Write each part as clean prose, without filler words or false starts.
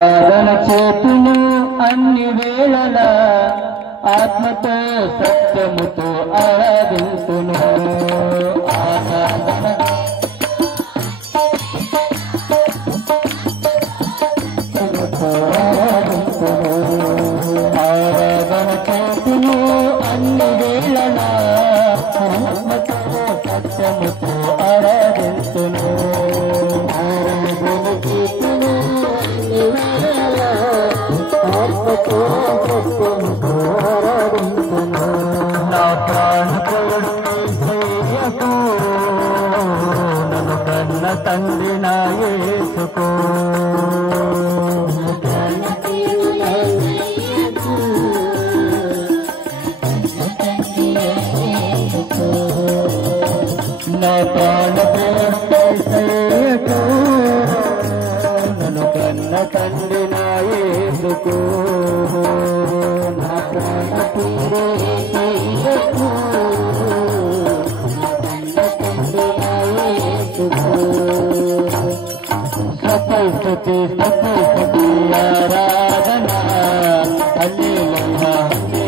ఆరాధన చేతును అన్ని వేళల ఆత్మతో సత్యముతో ఆరాధింతును. ఆరాధన చేతును అన్ని వేళల ఆత్మతో సత్యముతో ఆరాధింతును. నా ప్రాణకుడు యేసుకు నన్ను కన్న తండ్రి నా యేసుకు నా ప్రాణకుడు యేసుకు నన్ను కన్న తండ్రి నా యేసుకు నా ప్రాణకుడు స్తుతి స్తుతి స్తుతి ఆరాధన హల్లెలూయా స్తుతి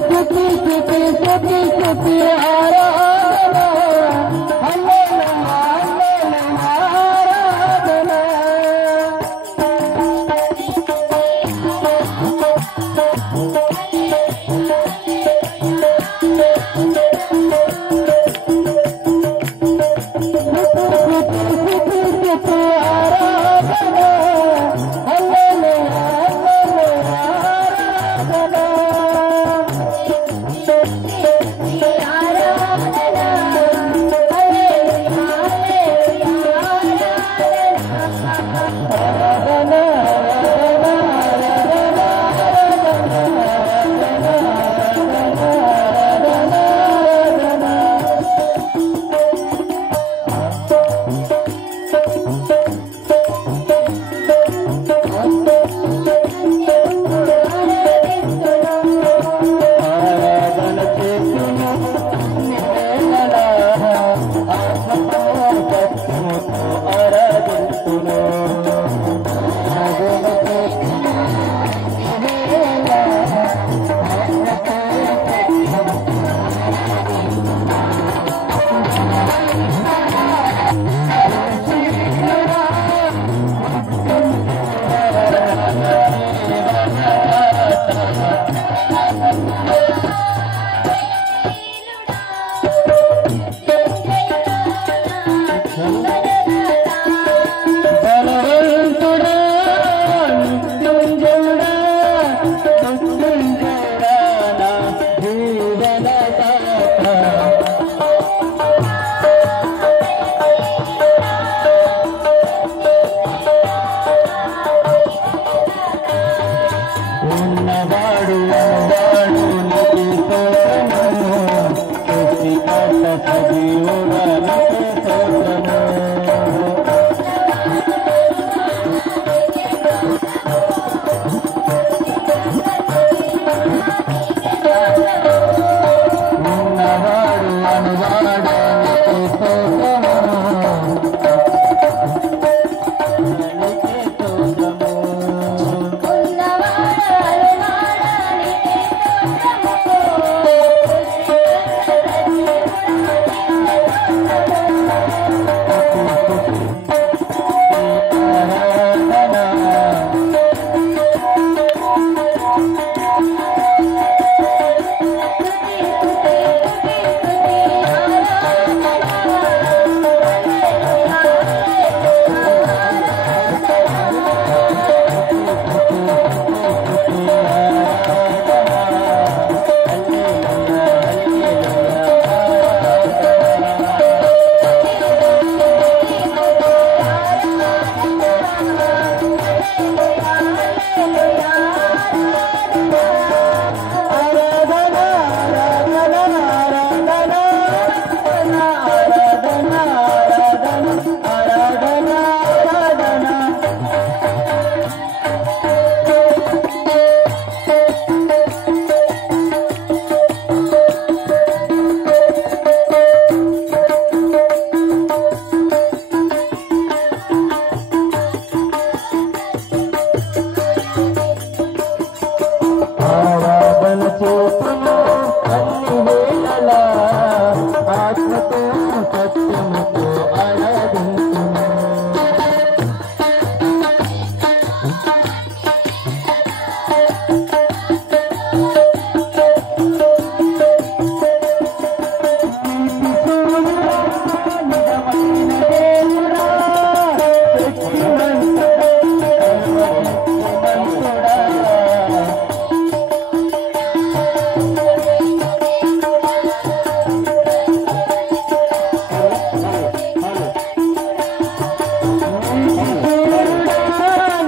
స్తుతి స్తుతి స్తుతి ఆరాధన హల్లెలూయా ఆరాధన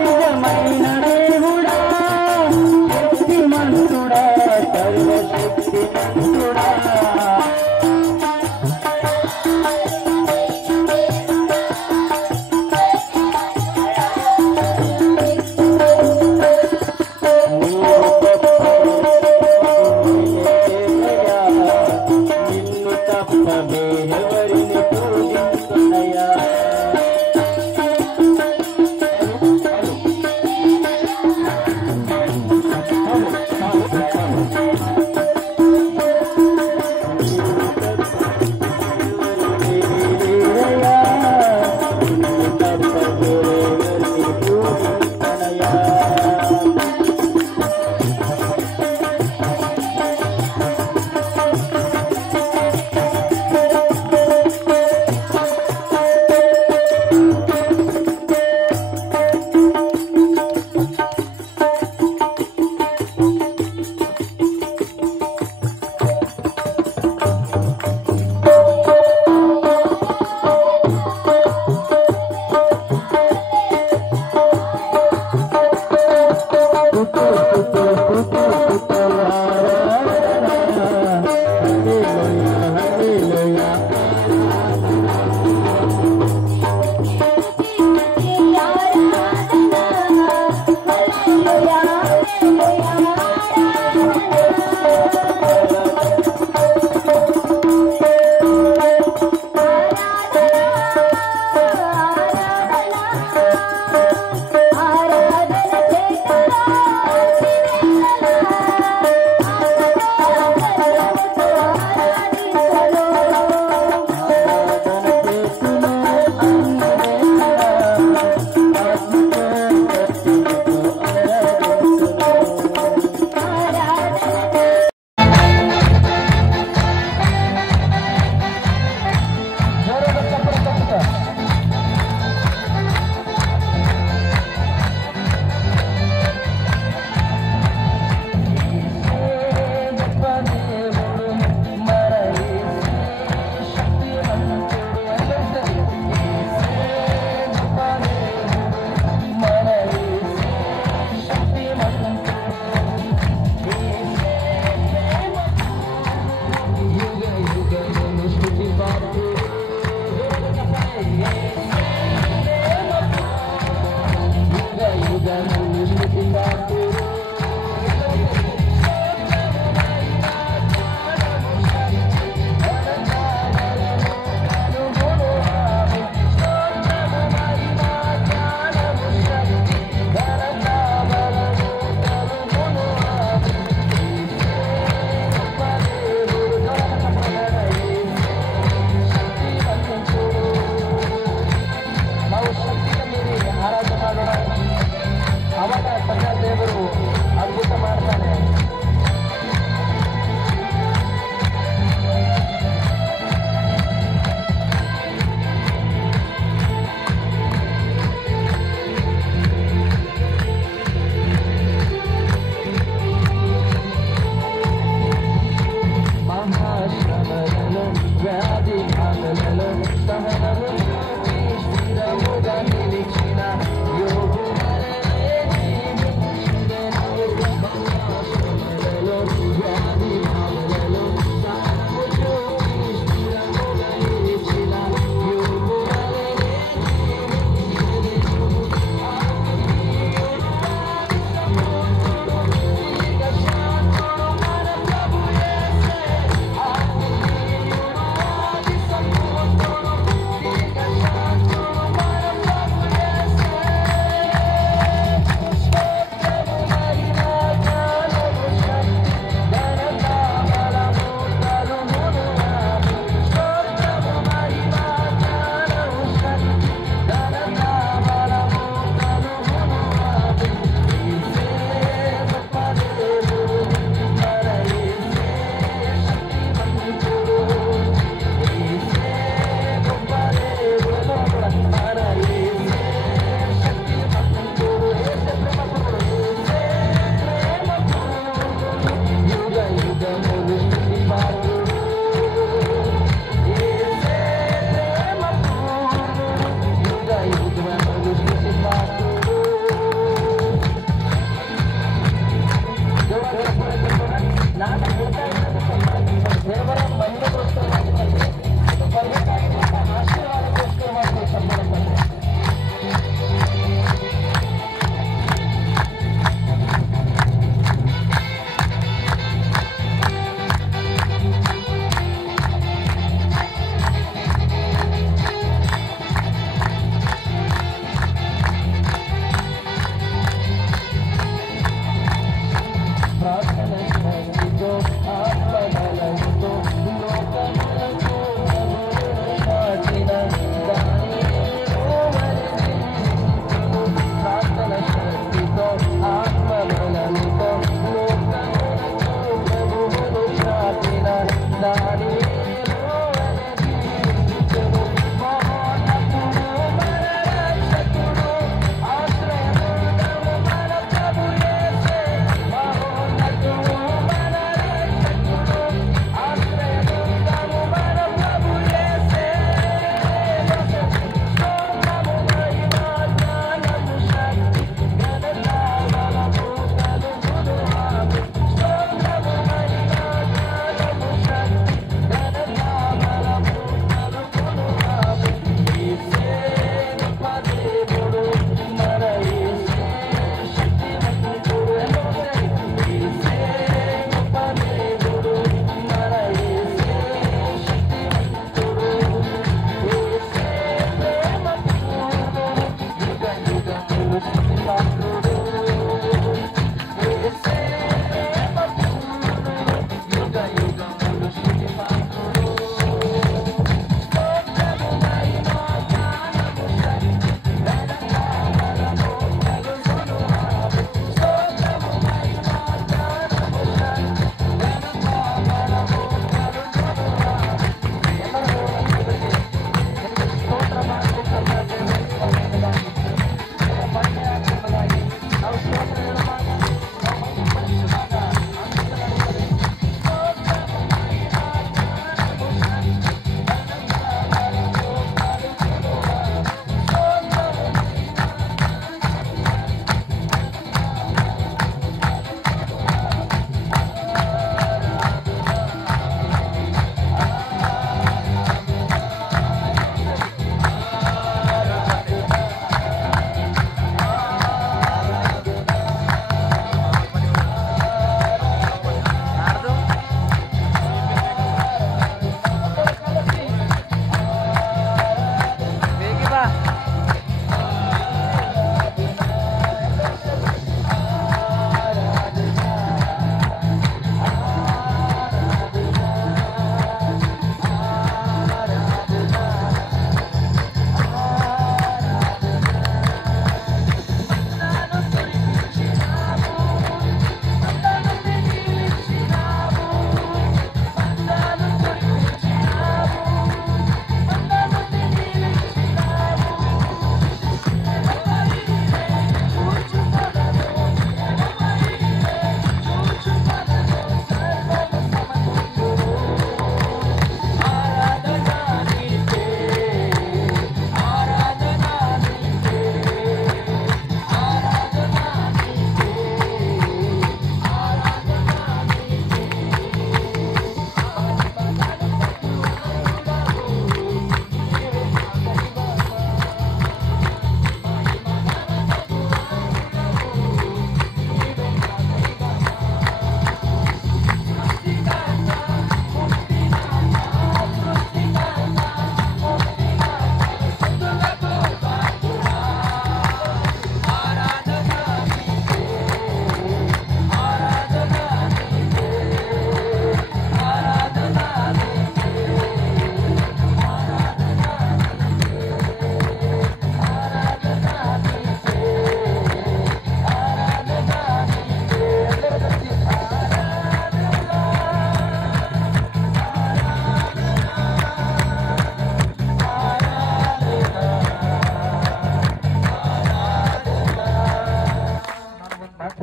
నిజమైన దేవుడా శక్తిమంతుడా సర్వశక్తిమంతుడా ఎవరిని పూజించునయా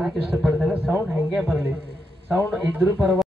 ಹೇಳಲಿಕ್ಕೆ ಇಷ್ಟಪಡ್ತೇನೆ. ಸೌಂಡ್ ಹೆಂಗೆ ಬರಲಿ, ಸೌಂಡ್ ಇದ್ರೂ ಪರವಾಗಿ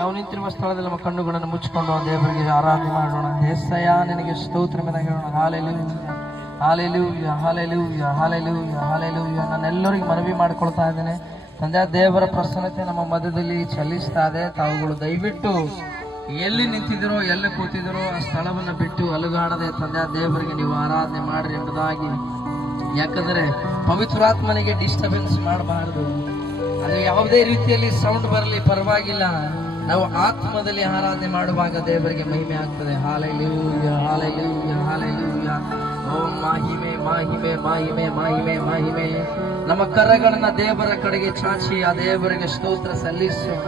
ನಾವು ನಿಂತಿರುವ ಸ್ಥಳದಲ್ಲಿ ನಮ್ಮ ಕಣ್ಣುಗಳನ್ನು ಮುಚ್ಚಿಕೊಂಡು ದೇವರಿಗೆ ಆರಾಧನೆ ಮಾಡೋಣ. యేసయ్యా ನಿನಗೆ ಸ್ತೋತ್ರವೆಂದು ಹೇಳೋಣ. Hallelujah hallelujah hallelujah hallelujah hallelujah. ನಾನೆಲ್ಲರಿಗೂ ಮನವಿ ಮಾಡಿಕೊಳ್ತಾ ಇದ್ದೇನೆ, ತಂದೆ ದೇವರ ಪ್ರಸನ್ನತೆ ನಮ್ಮ ಮಧ್ಯದಲ್ಲಿ ಚಲಿಸ್ತಾ ಇದೆ. ತಾವುಗಳು ದಯವಿಟ್ಟು ಎಲ್ಲಿ ನಿಂತಿದ್ದೀರೋ ಎಲ್ಲಿ ಕೂತಿದ್ದೀರೋ ಆ ಸ್ಥಳವನ್ನು ಬಿಟ್ಟು ಅಲುಗಾಡದೆ ತಂದೆ ದೇವರಿಗೆ ನೀವು ಆರಾಧನೆ ಮಾಡ್ರಿ ಎಂಬುದಾಗಿ. ಯಾಕಂದರೆ ಪವಿತ್ರಾತ್ಮನಿಗೆ ಡಿಸ್ಟರ್ಬೆನ್ಸ್ ಮಾಡಬಾರದು. ಅದು ಯಾವುದೇ ರೀತಿಯಲ್ಲಿ ಸೌಂಡ್ ಬರಲಿ ಪರವಾಗಿಲ್ಲ, ನಾವು ಆತ್ಮದಲ್ಲಿ ಆರಾಧನೆ ಮಾಡುವಾಗ ದೇವರಿಗೆ ಮಹಿಮೆ ಆಗ್ತದೆ. Hallelujah hallelujah hallelujah. ಓ ಮಹಿಮೆ ಮಹಿಮೆ ಮಹಿಮೆ ಮಹಿಮೆ ಮಹಿಮೆ. ನಮ್ಮ ಕರಗಳನ್ನ ದೇವರ ಕಡೆಗೆ ಚಾಚಿ ಆ ದೇವರಿಗೆ ಸ್ತೋತ್ರ ಸಲ್ಲಿಸೋಣ.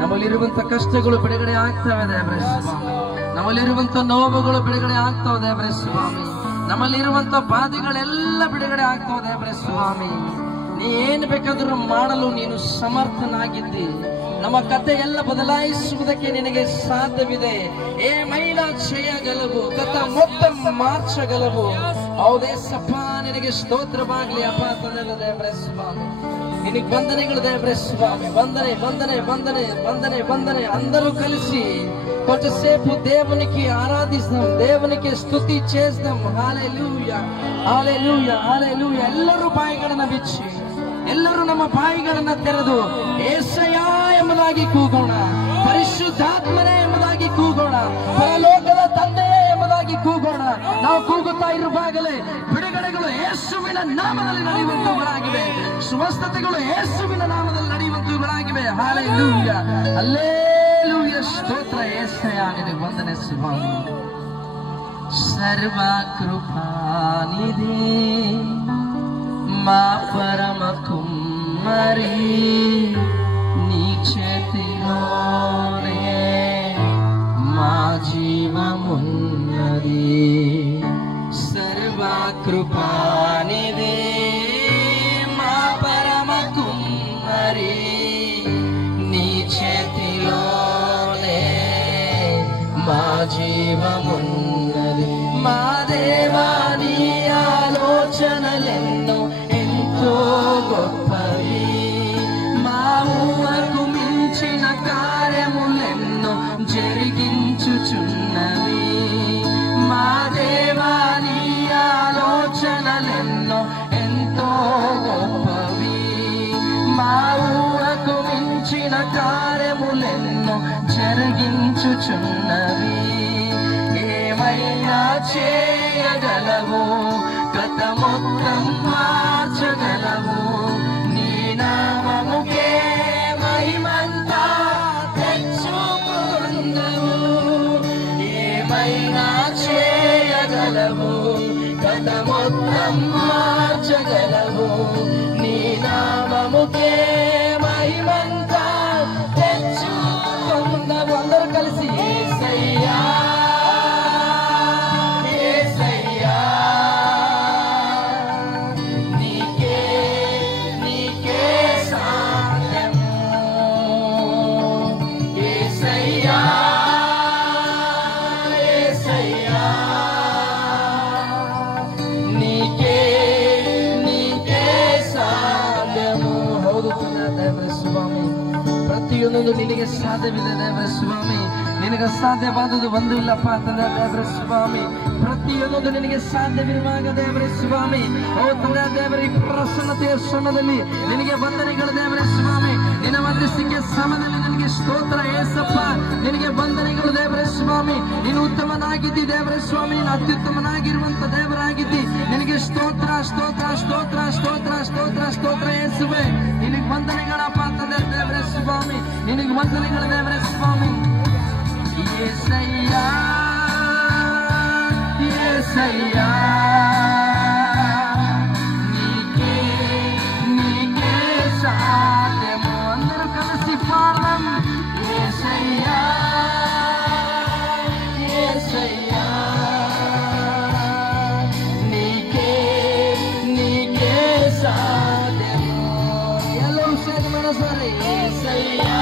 ನಮ್ಮಲ್ಲಿರುವಂತ ಕಷ್ಟಗಳು ಬಿಡುಗಡೆ ಆಗ್ತವೆ ದೇವರೇ ಸ್ವಾಮಿ. ನಮ್ಮಲ್ಲಿರುವಂತ ನೋವುಗಳು ಬಿಡುಗಡೆ ಆಗ್ತಾವೆ ದೇವರೇ ಸ್ವಾಮಿ. ನಮ್ಮಲ್ಲಿರುವಂತ ಬಾಧೆಗಳೆಲ್ಲ ಬಿಡುಗಡೆ ಆಗ್ತಾವೆ ದೇವರೇ ಸ್ವಾಮಿ. ನೀ ಏನ್ ಬೇಕಾದ್ರೂ ಮಾಡಲು ನೀನು ಸಮರ್ಥನಾಗಿದ್ದಿ. ನಮ್ಮ ಕಥೆಯೆಲ್ಲ ಬದಲಾಯಿಸುವುದಕ್ಕೆ ನಿನಗೆ ಸಾಧ್ಯವಿದೆ. ఏ మైనా చేయగలవు, గత మొత్తం మార్చగలవు. ఔదేసప్ప ನಿನಗೆ ಸ್ತೋತ್ರವಾಗಲಿ ಅಪ್ಪ ತಂದೆ ದೇವರೇ ಸ್ವಾಮಿ. ನಿನಗೆ ವಂದನೆಗಳು ದೇವರೇ ಸ್ವಾಮಿ. ವಂದನೆ ವಂದನೆ ವಂದನೆ ವಂದನೆ ವಂದನೆ. అందరూ కలిసి కొంచెంసేపు దేవునికి ఆరాధిస్తాం, దేవునికి స్తుతి చేస్తాం. హల్లెలూయా హల్లెలూయా హల్లెలూయా. ಎಲ್ಲರೂ ಬಾಯಿಗಳನ್ನು ಬಿಚ್ಚಿ, ಎಲ್ಲರೂ ನಮ್ಮ ಬಾಯಿಗಳನ್ನು ತೆರೆದು యేసయ్యా ಎಂಬುದಾಗಿ ಕೂಗೋಣ. ಪರಿಶುದ್ಧಾತ್ಮನೇ ಎಂಬುದಾಗಿ ಕೂಗೋಣ. ಪರಲೋಕದ ತಂದೆಯೇ ಎಂಬುದಾಗಿ ಕೂಗೋಣ. ನಾವು ಕೂಗುತ್ತಾ ಇರುವಾಗಲೇ ಬಿಡುಗಡೆಗಳು ಯೇಸುವಿನ ನಾಮದಲ್ಲಿ ನಡೆಯುವಂತವುಗಳಾಗಿವೆ. ಸ್ವಸ್ಥತೆಗಳು ಯೇಸುವಿನ ನಾಮದಲ್ಲಿ ನಡೆಯುವಂತವುಗಳಾಗಿವೆ. Hallelujah hallelujah. ಸ್ತೋತ್ರ యేసయ్యಾ, ನಿನಗೆ ವಂದನೆ ಸ್ವಾಮಿ. సర్వకృపానిధి మా పరమ కుమ్మరి నీ చేతిలోనే మా జీవమున్నది. సర్వకృపానిధి మా పరమ కుమ్మరి నీ చేతిలోనే మా జీవమున్నది. మా దేవా నీ ఆలోచనలెన్నో ఎంతో గొప్పవి, మా ఊహకు మించిన కార్యములెన్నో జరిగించుచున్నవి. మా దేవా నీ ఆలోచనలెన్నో ఎంతో గొప్పవి, మా ఊహకు మించిన కార్యములెన్నో జరిగించుచున్నవి. ఏమైనా చేయగలవు, కథ మొత్తం మార్చగలవు. నీ నామముకే మహిమంతా తెచ్చుకొందువు. ఏమైనా చేయగలవు, కథ మొత్తం మార్చగలవు. నీ నామముకే మహిమంతా తెచ్చుకొందువు. అందరూ కలిసి యేసయ్యా ಪ್ರತಿಯೊಂದು ನಿನಗೆ ಸಾಧ್ಯವಿದೆ ದೇವರ ಸ್ವಾಮಿ. ನಿನಗೆ ಸಾಧ್ಯವಾದುದು ಒಂದು ಇಲ್ಲಪ್ಪ ತಂದೆ ದೇವರ ಸ್ವಾಮಿ. ಪ್ರತಿಯೊಂದು ನಿನಗೆ ಸಾಧ್ಯವಿರುವಾಗ ದೇವರ ಸ್ವಾಮಿ, ಓ ತಂದೆ ದೇವರ ಈ ಪ್ರಸನ್ನತೆಯ ಶ್ರಮದಲ್ಲಿ ನಿನಗೆ ವಂದನೆಗಳು ದೇವರ ಸ್ವಾಮಿ. ನಿನ್ನ ವಂದಿಸಿಕೆ ಸಮಯದಲ್ಲಿ ನಿನಗೆ ಸ್ತೋತ್ರ ಏಸಪ್ಪ. ನಿನಗೆ ವಂದನೆಗಳು ದೇವರ ಸ್ವಾಮಿ. ನೀನು ಉತ್ತಮನಾಗಿದ್ದಿ ದೇವರ ಸ್ವಾಮಿ. ನೀನು ಅತ್ಯುತ್ತಮನಾಗಿರುವಂತ ದೇವರಾಗಿದ್ದಿ. ನಿನಗೆ ಸ್ತೋತ್ರ ಸ್ತೋತ್ರ ಸ್ತೋತ್ರ ಸ್ತೋತ್ರ ಸ್ತೋತ್ರ ಸ್ತೋತ್ರ ಯೇಸುವೆ. ನಿನಗೆ ವಂದನೆಗಳಪ್ಪ ತಂದೆ ದೇವರ ಸ್ವಾಮಿ. ನಿನಗೆ ವಂದನೆಗಳು ದೇವರ ಸ್ವಾಮಿ. యేసయ్యా యేసయ్యా నీకే నీకే సాధ్యము. అందరూ కలిసి పాడదాం. యేసయ్యా యేసయ్యా నీకే నీకే సాధ్యము. ಎಲ್ಲರೂ ಸೇರಿ ಮನಸಾರೆ యేసయ్యా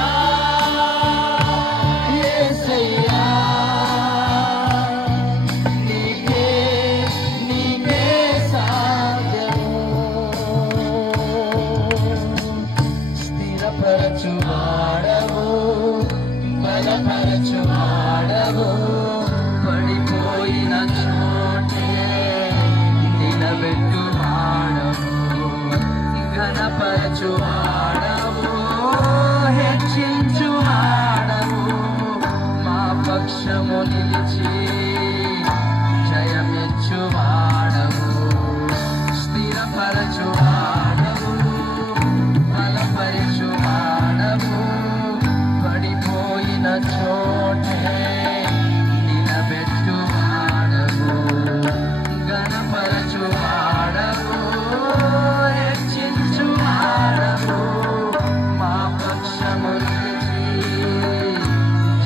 స్థిరపరచువాడవు, బలపరచువాడవు, పడిపోయిన చోటే నిలబెట్టువాడవు, ఘనపరచువాడవు, హెచ్చించువాడవు, మా పక్షము నిలిచి జయమిచ్చువాడవు. స్థిరపరచువాడవు, బలపరచువాడవు, పడిపోయిన చోటే నిలబెట్టువాడవు, ఘనపరచువాడవు, హెచ్చించువాడవు, మా పక్షము నిలిచి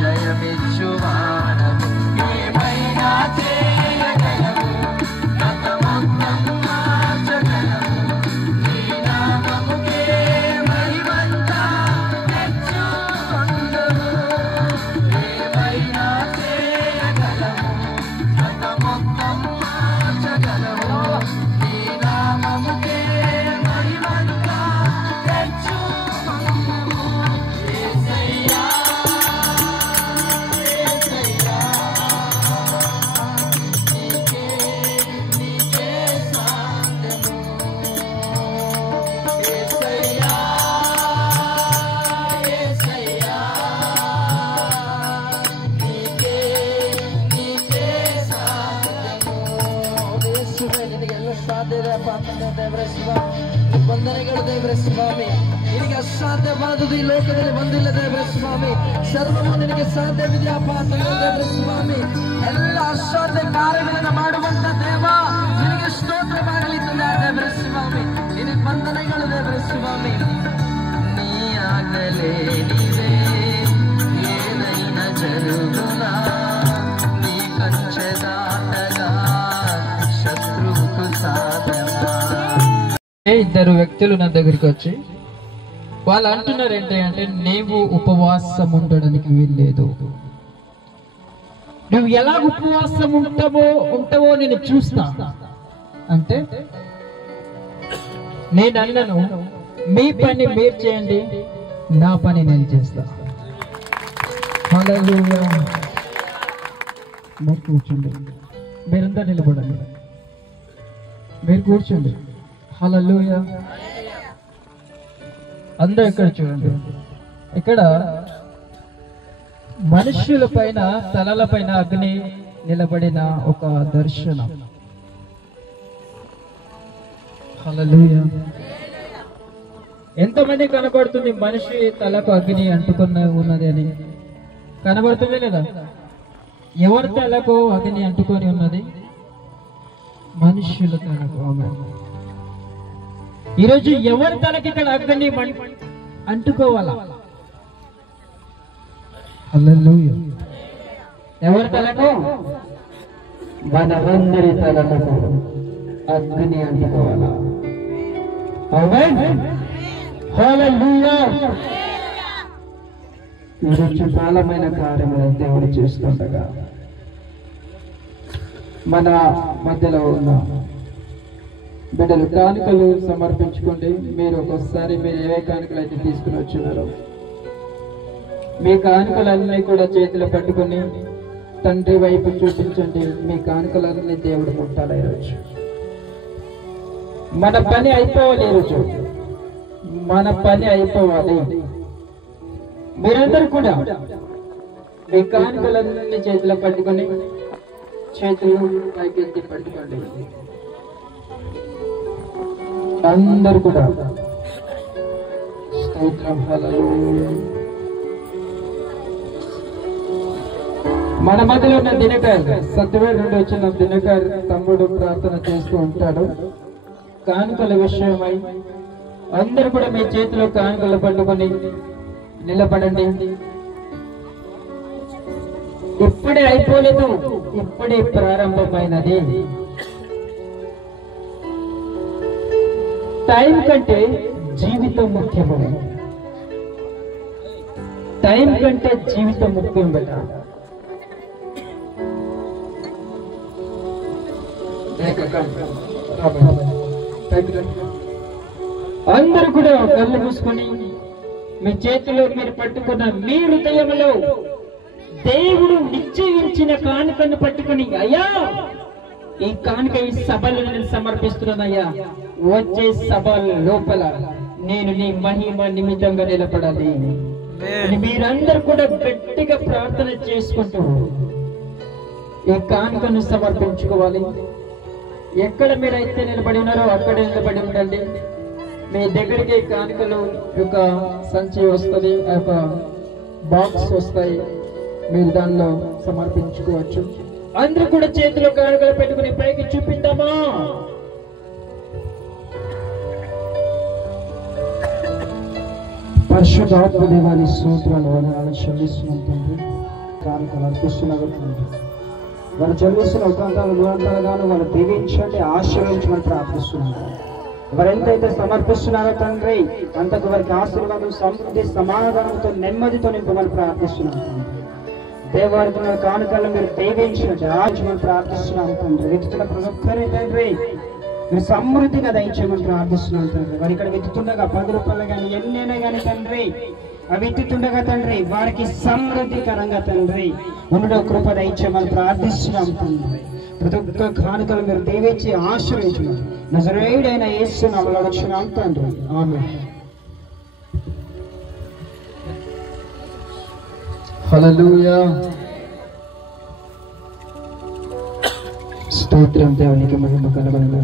జయమిచ్చువాడవు. ఏమైనా చేయగలవు, గత మొత్తం మార్చగలవు. నీ నామముకే మహిమంతా తెచ్చుకొందువు. ఏమైనా చేయగలవు, గత మొత్తం మార్చగలవు. నీ నామముకే మహిమంతా తెచ్చుకొందువు. యేసయ్యా ವಂದನೆಗಳು ದೇವರ ಸ್ವಾಮಿ. ನಿನಗೆ ಅಸಾಧ್ಯವಾದುದು ಈ ಲೋಕದಲ್ಲಿ ಬಂದಿಲ್ಲ ದೇವರ ಸ್ವಾಮಿ. ಸರ್ವವು ನಿನಗೆ ಸಾಧ್ಯವಿದೆಯಪ್ಪ ದೇವರ ಸ್ವಾಮಿ. ಎಲ್ಲ ಅಸಾಧ್ಯ ಕಾರ್ಯಗಳ ಮಾಡುವಂತ ದೇವ ನಿನಗೆ ಸ್ತೋತ್ರವಾಗಲಿ ದೇವರ ಸ್ವಾಮಿ. ನಿನ್ನ ವಂದನೆಗಳು ದೇವರ ಸ್ವಾಮಿ. ನೀಯಾಗಲೇ ನೀವೇ ఏదైనా జరుగునా నీ కంచెదాటగా శత్రువుకు సాధనా. ఇద్దరు వ్యక్తులు నా దగ్గరికి వచ్చి వాళ్ళు అంటున్నారు ఏంటంటే నీవు ఉపవాసం ఉండడానికి వీల్లేదు, నువ్వు ఎలా ఉపవాసం ఉంటావో నేను చూస్తా అంటే నేను అన్నను మీ పని మీరు చేయండి, నా పని నేను చేస్తా. హల్లెలూయా. మీరు కూర్చోండి, మీరంతా నిలబడండి, మీరు కూర్చోండి. హల్లెలూయా. అందరూ ఇక్కడ చూడండి, ఇక్కడ మనుష్యుల పైన తలల పైన అగ్ని నిలబడిన ఒక దర్శనం. హల్లెలూయా. ఎంతమంది కనబడుతుంది మనిషి తలకు అగ్ని అంటుకున్న ఉన్నది అని? కనబడుతుంది లేదా? ఎవరి తలకు అగ్ని అంటుకొని ఉన్నది? మనుష్యుల తలకు. ఈరోజు ఎవరి తలకి ఇక్కడ అగ్ని అంటుకోవాలా? హల్లెలూయా. ఎవరి తలకు? మనందరి తలకు అగ్ని అంటుకోవాలా? ఆమేన్. హల్లెలూయా. ఈరోజు బలమైన కార్యములు దేవుడు చేస్తుండగా మన మధ్యలో ఉన్న బిడ్డలు కానుకలు సమర్పించుకోండి. మీరు ఒక్కొక్కసారి మీరు ఏ కానుకలు అయితే తీసుకుని వచ్చినారో మీ కానుకలన్నీ కూడా చేతిలో పట్టుకొని తండ్రి వైపు చూపించండి. మీ కానుకలన్నీ దేవుడు ముట్టాలి. ఈరోజు మన పని అయిపోవాలి. ఈరోజు మన పని అయిపోవాలి. మీరందరూ కూడా మీ కానుకలన్నీ చేతిలో పట్టుకొని చేతులు పైకెత్తి పట్టుకోండి. అందరూ కూడా స్తోత్రం. హల్లెలూయా. మన మధ్యలో ఉన్న దినకర్ సత్యవేడు నుండి వచ్చిన దినకర్ తమ్ముడు ప్రార్థన చేస్తూ ఉంటాడు కానుకల విషయమై. అందరూ కూడా మీ చేతిలో కానుకలు పట్టుకొని నిలబడండి. ఇప్పుడే అయిపోలేదు, ఇప్పుడే ప్రారంభమైనది. టైం కంటే జీవితం ముఖ్యము. టైం కంటే జీవితం ముఖ్యం బెట. అందరూ కూడా కళ్ళు మూసుకొని మీ చేతిలో మీరు పట్టుకున్న మీ హృదయంలో దేవుడు నిశ్చయించిన కానుకను పట్టుకుని, అయ్యా ఈ కానుక ఈ సభలో నేను సమర్పిస్తున్నానయ్యా, వచ్చే సభ లోపల నేను నీ మహిమ నిమిత్తంగా నిలబడాలి. మీరందరూ కూడా గట్టిగా ప్రార్థన చేసుకుంటూ ఈ కానుకను సమర్పించుకోవాలి. ఎక్కడ మీరైతే నిలబడి ఉన్నారో అక్కడ నిలబడి ఉండండి. మీ దగ్గరికి కానుకలు యొక్క సంచి వస్తుంది, ఆ యొక్క బాక్స్ వస్తాయి, మీరు దానిలో సమర్పించుకోవచ్చు. అందరూ కూడా చేతిలో కానుకలు పెట్టుకుని పైకి చూపిద్దామా? పరిశుద్ధాత్మ దేవాని స్తోత్రాలు వందనాలు చెల్లిస్తున్నాం తండ్రి. కానుకలు అర్పిస్తున్నారు తండ్రి. వారు చెల్లిస్తున్న ఉపాంతాలు దూరంతలుగాను వారు దీవించండి, ఆశీర్వదించమని ప్రార్థిస్తున్నారు. వారు ఎంతైతే సమర్పిస్తున్నారో తండ్రి అంతకు వారికి ఆశీర్వాదం, సమృద్ధి, సమాధానంతో, నెమ్మదితో నింపమని ప్రార్థిస్తున్నాను తండ్రి. దేవాలయ కానుకలను మీరు దీవించండి, ఆశీర్వదించమని ప్రార్థిస్తున్నాను తండ్రి. వెతుకున్న ప్రతి ఒక్కరి తండ్రి మీరు సమృద్ధిగా దయచేయమని ప్రార్థిస్తున్నాను తండ్రి. వారు ఇక్కడ వెతుకుతుండగా 10 రూపాయలు కానీ ఎన్నైనా కానీ తండ్రి అవి ఎత్తుతుండగా తండ్రి వారికి సమృద్ధికరంగా తండ్రి ఉండో కృప దయచేయమని ప్రార్థిస్తున్నాం తండ్రి. ప్రతి ఒక్క కానుకలు మీరు దీవించి ఆశీర్వదించమని నజరేయుడైన యేసు నామములో అడుగుచున్నాం తండ్రి. ఆమేన్. హల్లెలూయా. స్తోత్రం దేవునికి మహిమ కలుగును.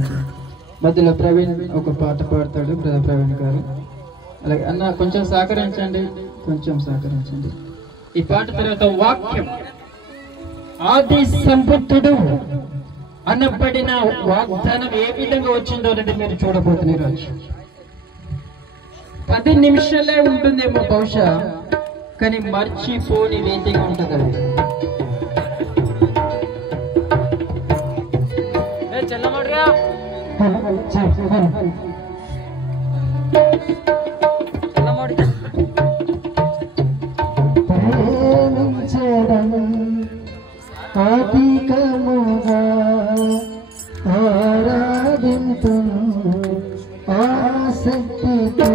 మధ్యలో ప్రవీణ్ ఒక పాట పాడతాడు, బ్రదర్ ప్రవీణ్ గారు. అలాగే అన్న కొంచెం సహకరించండి, కొంచెం సహకరించండి. ఈ పాట తర్వాత వాక్యం. ఆది సంబుద్ధుడు కనపడిన వాగ్దానం ఏ విధంగా వచ్చిందో అనేది మీరు చూడబోతున్నారు ఈరోజు. 10 నిమిషాలే ఉంటుందేమో బహుశా, కానీ మర్చిపోని రీతిగా ఉంటుంది అది. అధికముగా ఆరాధింతు ఆసక్తితో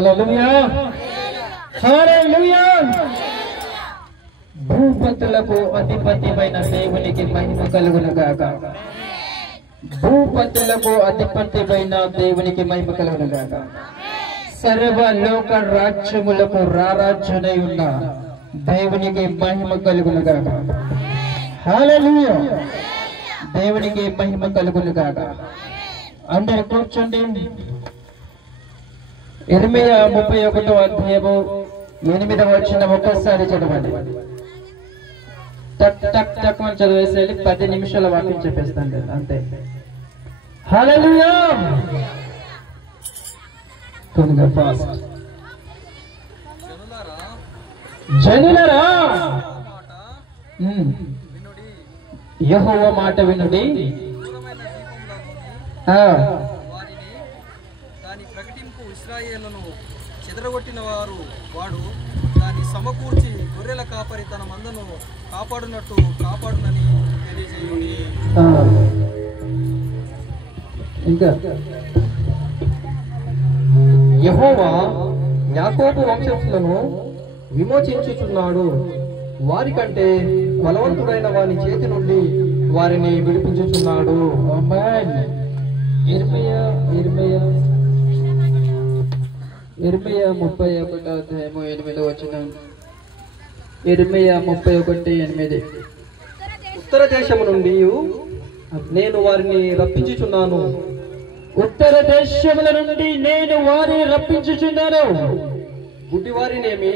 హల్లెలూయా హల్లెలూయా. భూపతులకు అధిపతివైన దేవునికి మహిమ కలుగును గాక. భూపతులకు అధిపతివైన దేవునికి మహిమ కలుగును గాక. సర్వలోక రాజ్యములకు రారాజునై ఉన్న దేవునికి మహిమ కలుగును గాక. హల్లెలూయా. దేవునికి మహిమ కలుగును గాక. అందరూ కూర్చోండి. ఇర్మియా 31వ అధ్యాయము 8వ వచనం ఒక్కసారి చదవండి. టక్ టక్ టక్ అని చదివేసేయాలి. 10 నిమిషాల వాక్యం చెప్పేస్తాను నేను అంతే. హల్లెలూయా. తొందరగా ఫాస్ట్. జనులారా యెహోవా మాట వినుడి. దాని ప్రకటింపు ఇశ్రాయేలును చెదరగొట్టిన వాడు దాన్ని సమకూర్చి గొర్రెల కాపరి తన మందను కాపాడునట్టు కాపాడునని తెలియజేయుడి. ఇంకా యెహోవా యాకోబు వంశస్థులను విమోచించుచున్నాడు. వారికంటే బలవంతుడైన వాని చేతి నుండి వారిని విడిపించుచున్నాడు. ఆమేన్. ఇర్మియా 31వ అధ్యాయము 8వ వచనం. ఇర్మియా 31:8. ఉత్తర దేశము నుండి నేను వారిని రప్పించుచున్నాను. ఉత్తర దేశముల నుండి నేను వారిని రప్పించుచున్నాను. గుడ్డివారినేమి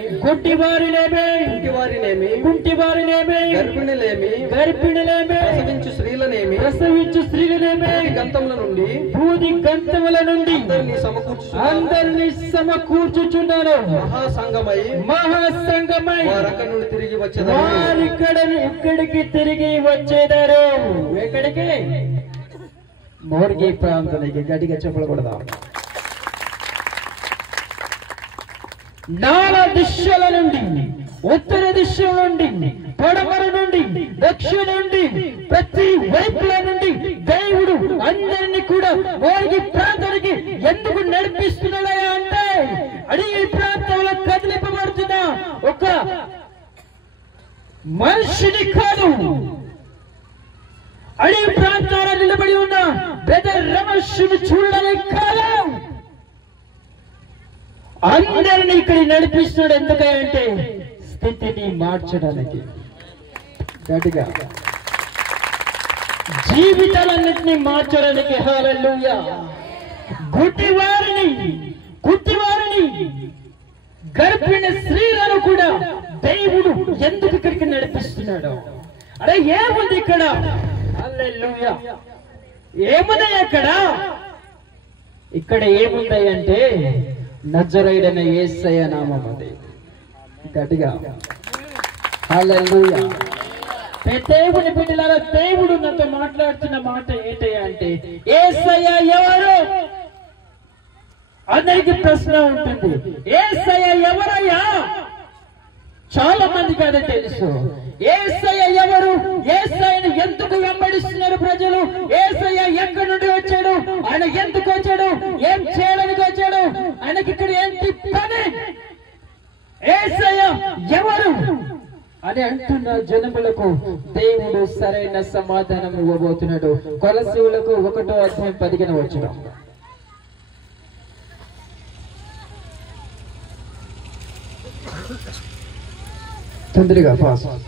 గర్భిణులేమి ప్రసవించు స్త్రీలనేమి భూది గంతముల నుండి అందరినీ సమకూర్చుచున్నాను. మహాసంగమై ఇక్కడికి తిరిగి వచ్చేదారు. ఎక్కడికి? మోర్గి ప్రాంతానికి. గట్టిగా చెప్పకూడదా? 4 దిశల నుండి, ఉత్తర దిశ నుండి, పడమర నుండి, దక్షిణ నుండి, ప్రతి వైపుల నుండి దేవుడు అందరినీ కూడా మోర్గి ప్రాంతానికి ఎందుకు నడిపిస్తున్నాయా అంటే అడవి ప్రాంతంలో కదిలింపబడుతున్న ఒక మనిషిని కాదు, అడవి ప్రాంతాల్లో నిలబడి ఉన్న బ్రదర్ రమేష్ను చూడడానికి కాదు, అందరినీ ఇక్కడ నడిపిస్తున్నాడు. ఎందుకంటే స్థితిని మార్చడానికి, గట్టిగా జీవితాలన్నింటినీ మార్చడానికి. హల్లెలూయా. గుడ్డివారిని గర్భిణీ స్త్రీలను కూడా దేవుడు ఎందుకు ఇక్కడికి నడిపిస్తున్నాడు? అరే ఏముంది ఇక్కడ? హల్లెలూయా. ఏముంది అక్కడ? ఇక్కడ ఏముంది అంటే నజరేయుడైన యేసయ్య నామం. అది గట్టిగా హల్లెలూయా. దేవుని బిడ్డలారా, దేవుడు నాతో మాట్లాడుతున్న మాట ఏంటయ్యా అంటే యేసయ్య ఎవరు? అందరికి ప్రశ్న ఉంటుంది. యేసయ్య ఎవరయ్యా? చాలా మందికి అదే తెలుసు. యేసయ్య ఎవరు? యేసయ్యను ఎందుకు వెంబడిస్తున్నారు ప్రజలు? యేసయ్య ఎక్కడి నుండి వచ్చాడు? ఆయన ఎందుకు వచ్చాడు? ఏం చేయడానికి వచ్చాడు? ఆయనకి ఇక్కడ ఏంటి పని? యేసయ్య ఎవరు అని అంటున్న జనములకు దేవుడు సరైన సమాధానం ఇవ్వబోతున్నాడు. కొలసీయులకు 1వ అధ్యాయం 15వ వచనం. తొందరగా ఫాస్ట్.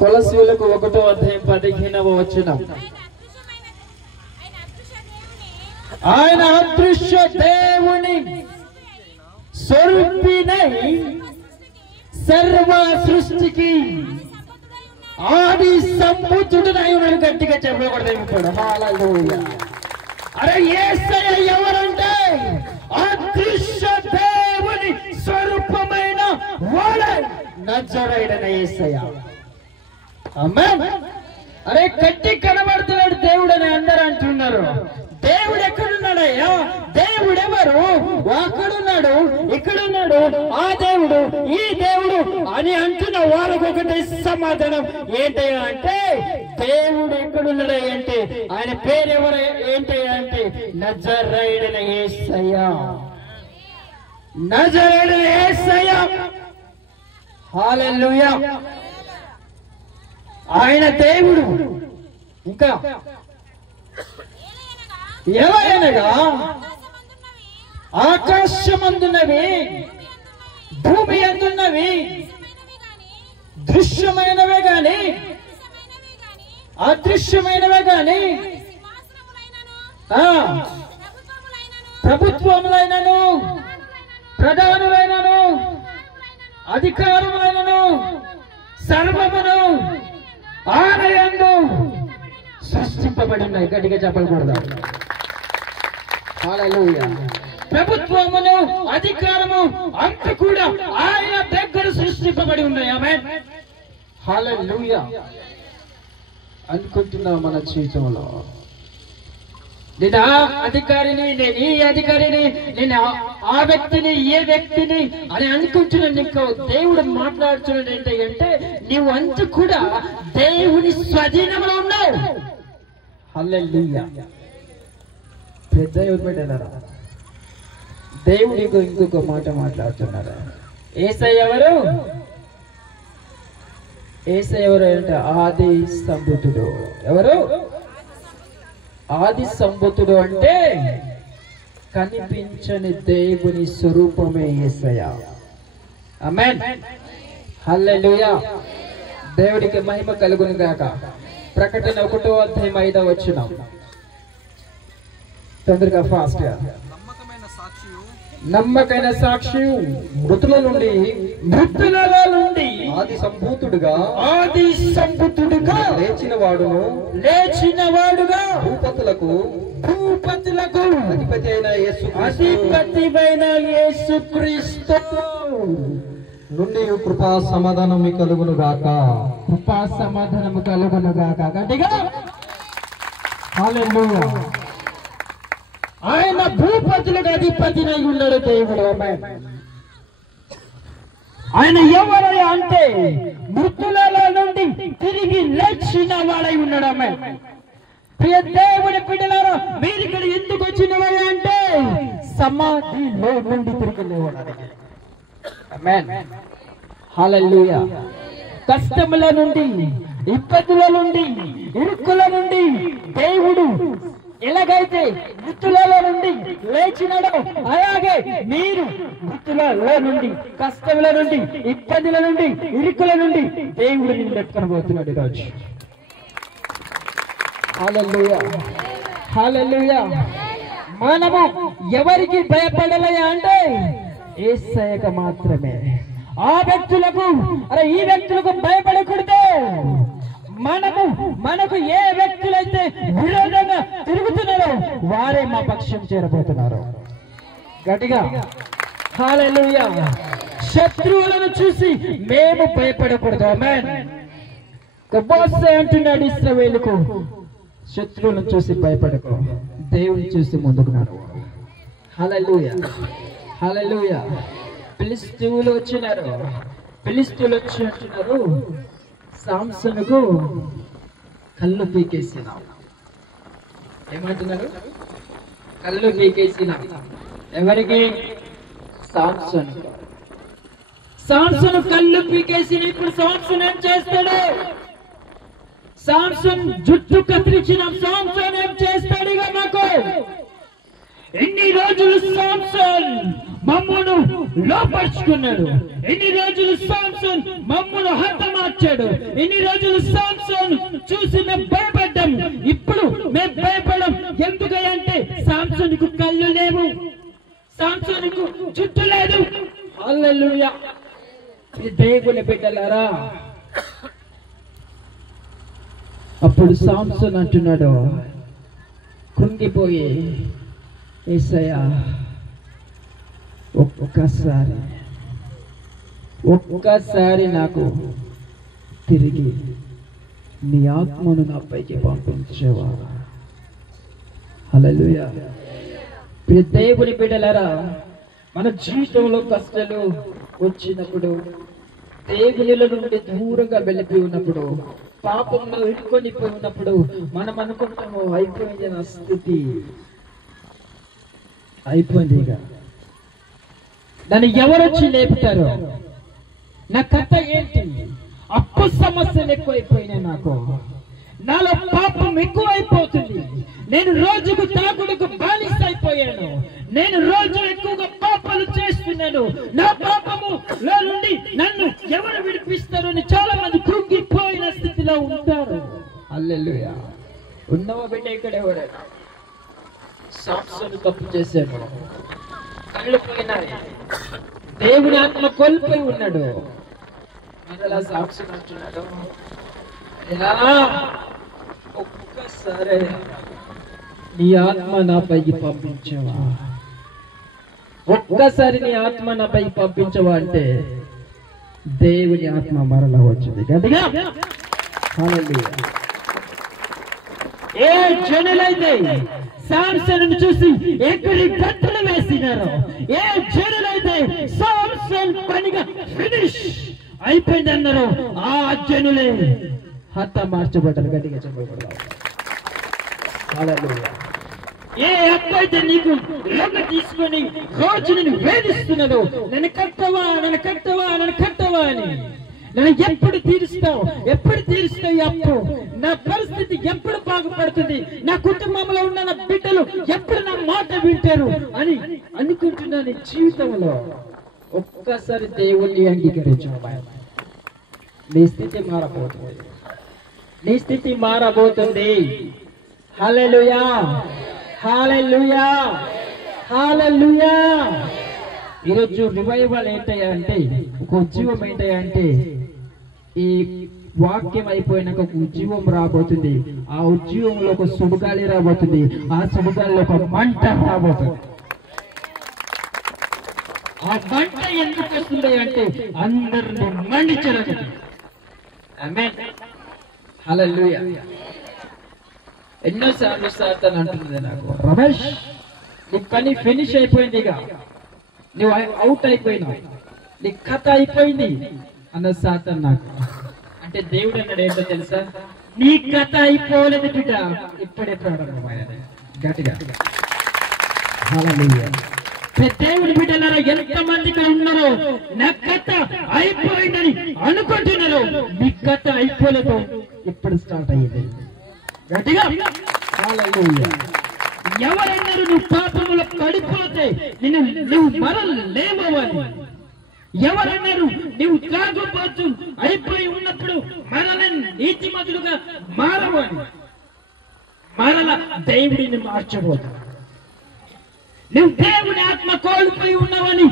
కొలసీయులకు 1వ అధ్యాయం 15వ వచనం. ఆయన అదృశ్య దేవుని స్వరూపిణై సర్వ సృష్టికి ఆది సంబుద్ధుడై ఉన్నాడు. గట్టిగా చెప్పకూడదు. హల్లెలూయా. అరే యేసయ్య ఎవరంటే అదృశ్య దేవుని స్వరూపమైన వాడే నజరేయుడైన యేసయ్య. ఆమేన్. అరే కట్టి కనబడుతున్నాడు దేవుడు అని అందరూ అంటున్నారు. దేవుడు ఎక్కడున్నాడయ్యా? దేవుడు ఎవరు? అక్కడున్నాడు, ఇక్కడున్నాడు, ఆ దేవుడు, ఈ దేవుడు అని అంటున్న వాళ్ళకు ఒకటి సమాధానం ఏంటయ్యా అంటే దేవుడు ఎక్కడున్నాడు అంటే ఆయన పేరు ఎవరు ఏంటి అంటే నజరేయుడైన యేసయ్య. నజరేయుడైన యేసయ్య. హల్లెలూయా. ఆయన దేవుడు. ఇంకా ఎవరైనగా ఆకాశమందున్నవి భూమి అందున్నవి దృశ్యమైనవే గాని అదృశ్యమైనవే గాని ప్రభుత్వములైనను ప్రధానులైనను అధికారములైనను సర్వమును ఆయనయందు సృష్టింపబడి ఉన్నాయి. గట్టిగా చెప్పకూడదు. హల్లెలూయా. ప్రభుత్వమును అధికారము అంత కూడా ఆయన దగ్గర సృష్టింపబడి ఉన్నాయి. ఆమేన్. హల్లెలూయా. అనుకుంటున్నా మన జీవితంలో నేను ఆ అధికారిని, నేను ఈ అధికారిని, నేను ఆ వ్యక్తిని, ఏ వ్యక్తిని అని అనుకుంటున్నా. నీకు దేవుడు మాట్లాడుతున్నాడు ఏంటంటే నీవు అంత కూడా దేవుని స్వాధీనంలో ఉన్నావు. హల్లెలూయా. పెద్ద పెట్టారా దేవుడు ఇంకొక మాట మాట్లాడుతున్నారా? యేసయ్య ఎవరు? యేసయ్య ఎవరు అంటే ఆది సంభూతుడు. ఎవరు? ఆది సంభూతుడు అంటే కనిపించని దేవుని స్వరూపమే యేసయ్య. ఆమేన్. హల్లెలూయా. దేవుడికి మహిమ కలుగును గాక. ప్రకటన 1:5 తొందరగా ఫాస్ట్ గా. నమ్మకైన సాక్షి మృతులలో నుండి ఆది సంభూతుడుగా లేచిన వాడుగా భూపతులకు అధిపతి అయిన యేసుక్రీస్తు నుండి కృపా సమాధానము కలుగును గాక. కృపా సమాధానము కలుగును గాక. గట్టిగా హల్లెలూయా. ఆయన భూపతులకు అధిపతినై ఉన్నాడు దేవుడు. ఆయన ఎవరయ్యా అంటే మృతులలో నుండి తిరిగి లేచిన వాడై ఉన్నాడు. ప్రియ దేవుని బిడ్డలారా, మీరు ఇక్కడ ఎందుకు వచ్చినవయ్యా అంటే సమాధిలో నుండి తిరిగి లేవడానికి. ఆమేన్. హల్లెలూయా. కష్టముల నుండి, ఇబ్బందుల నుండి, ఇరుకుల నుండి దేవుడు ఎలాగైతే మృతులలో నుండి లేచినాడో అలాగే మీరు మృతులలో నుండి, కష్టముల నుండి, ఇబ్బందుల నుండి, ఇరుకుల నుండి దేవుడు నిన్ను ఎత్తుకొనబోతున్నాడు ఈరోజు. హల్లెలూయా. హల్లెలూయా. మనము ఎవరికి భయపడాలి అంటే యేసయ్యకు మాత్రమే. ఆ వ్యక్తులకు ఈ వ్యక్తులకు భయపడకూడదు. మనకు ఏ వ్యక్తులైతే విరోధంగా తిరుగుతున్నారో వారే మా పక్షం చేరబోతున్నారు. గట్టిగా హల్లెలూయా. శత్రువులను చూసి మేము భయపడకూడదు. ఆమేన్. మోషే అంటున్నాడు ఇశ్రాయేలుకు, శత్రువులను చూసి భయపడకు, దేవుని చూసి ముందుకు నడువు. హల్లెలూయా. హల్లెలూయా. ఫిలిష్తీయులు వచ్చి అంటున్నారు సాంసనుకు కళ్ళు పీకేసిన. ఏమంటున్నారు? కళ్ళు పీకేసిన. ఎవరికి? సాంసను కళ్ళు పీకేసిన. ఇప్పుడు సాంసన్ ఏం చేస్తాడు? సాంసన్ జుట్టు కత్తిరించిన సాంసన్ ఏం చేస్తాడు? ఇక మాకు ఎన్ని రోజులు సాంసన్ మమ్మును లోపరుచుకున్నాడు, ఎన్ని రోజులు సాంసన్ మమ్మును హతమార్చాడు, ఎన్ని రోజులు సాంసన్ చూసి మేము భయపడ్డాం. ఇప్పుడు మేము భయపడం ఎందుకంటే సాంసన్కు కళ్ళు లేవు, సాంసన్కు జుట్టు లేదు. హల్లెలూయా. దేవుని బిడ్డలారా, అప్పుడు సాంసన్ అంటున్నాడు కృంగిపోయి, యేసయ్యా ఒక్కసారి నాకు తిరిగి నీ ఆత్మను నాపైకి పంపించేవా. హల్లెలూయా. ప్రియ దేవుని బిడ్డలారా, మన జీవితంలో కష్టాలు వచ్చినప్పుడు, దేవునిల నుండి దూరంగా వెళ్ళిపోయి ఉన్నప్పుడు పాపంలో ఇరుక్కొని పోయి ఉన్నప్పుడు మనం అనుకుంటాము అయిపోయింది నా స్థితి, అయిపోయింది, ఇక నన్ను ఎవరొచ్చి లేపుతారో, నా కథ ఏంటి, అప్పు సమస్యలు ఎక్కువైపోయినాయి, నాకు నాలో పాపం ఎక్కువైపోతుంది, నేను రోజుకు తాగుడుకు బానిస అయిపోయాను, నేను రోజు ఎక్కువగా పాపాలు చేస్తున్నాను, నా పాపము నుండి నన్ను ఎవరు విడిపిస్తారు అని చాలా మంది కృంగిపోయిన స్థితిలో ఉంటారు. హల్లెలూయా. ఉన్నవా బిడ్డ ఇక్కడ ఎవరైనా? సాంసోను తప్పు చేశాడు, కళ్ళు పోయినాయి, దేవుని ఆత్మ కోల్పోయి ఉన్నాడు. మరలా సాంసోను అంటున్నాడు, ఎలా ఒక్కసారి నీ ఆత్మ నాపైకి పంపించవా, ఒక్కసారి నీ ఆత్మ నాపైకి పంపించవా అంటే దేవుని ఆత్మ మరలా వచ్చింది. గట్టిగా హల్లెలూయా. ఏ జనులైతే సాంసోను చూసి ఎక్కడి కట్టలు వేసినారో, ఏ జనులైతే సాంసోన్ పనిగా ఫినిష్ అయిపోయింది అన్నారు, ఆ జనులే హతమార్చబడ్డారు. గట్టిగా చెప్పబడ్డారు. హల్లెలూయా. ఏ అప్పైతే నీకు లోక తీసుకొని రోజు నేను వేధిస్తున్నాడు, నన్ను కట్టవా, నన్ను కట్టవా, నన్ను కట్టవా అని, నన్ను ఎప్పుడు తీరుస్తావు, ఎప్పుడు తీరుస్తావు ఈ అప్పు, నా పరిస్థితి ఎప్పుడు బాగుపడుతుంది, నా కుటుంబంలో ఉన్న నా బిడ్డలు ఎప్పుడు నా మాట వింటారు అని అనుకుంటున్నాను. జీవితంలో ఒక్కసారి దేవుణ్ణి అంగీకరించు, నీ స్థితి మారబోతుంది, నీ స్థితి మారబోతుంది. హల్లెలూయా, హల్లెలూయా, హల్లెలూయా. ఈరోజు రివైవల్ ఏంటయ్యా అంటే, ఒక ఉద్యోగం ఏంటయ్యా అంటే, ఈ వాక్యం అయిపోయినాక ఒక ఉద్యోగం రాబోతుంది, ఆ ఉద్యోగంలో ఒక సుడిగాలి రాబోతుంది, ఆ సుడిగాలిలో ఒక మంట రాబోతుంది. ఆ మంట ఎందుకు వస్తుంది అంటే అందరిని మండించడానికి. ఆమేన్, హల్లెలూయా. ఎన్నోసార్లు సాతాను అంటుంది నాకు, రమేష్ నీ పని ఫినిష్ అయిపోయింది, ఇక నువ్వు అవుట్ అయిపోయినావు, నీ కథ అయిపోయింది అన్న సాతాను నాకు. అంటే దేవుడు అన్నాడు ఏంటో తెలుసా, నీ కథ అయిపోలేదు బిడ్డ, ఇప్పుడే ప్రారంభమైనది. గట్టిగా హల్లెలూయా. దేవుని బిడ్డలారా ఎంత మంది ఇక్కడ ఉన్నారో, నా కథ అయిపోయిందని అనుకుంటున్నారు, నీ కథ అయిపోలేదు, ఇప్పుడు స్టార్ట్ అయ్యింది. గట్టిగా హల్లెలూయా. ఎవరైనారు నువ్వు పాపములో పడిపోతే నువ్వు మరల లేవని, ఎవరన్నారు నువ్వు త్రాగుబోతు అయిపోయి ఉన్నప్పుడు మరల నీతిమంతులుగా మారవని, మరల దేవుడిని మార్చబోతు, నువ్వు దేవుని ఆత్మ కోల్పోయి ఉన్నావని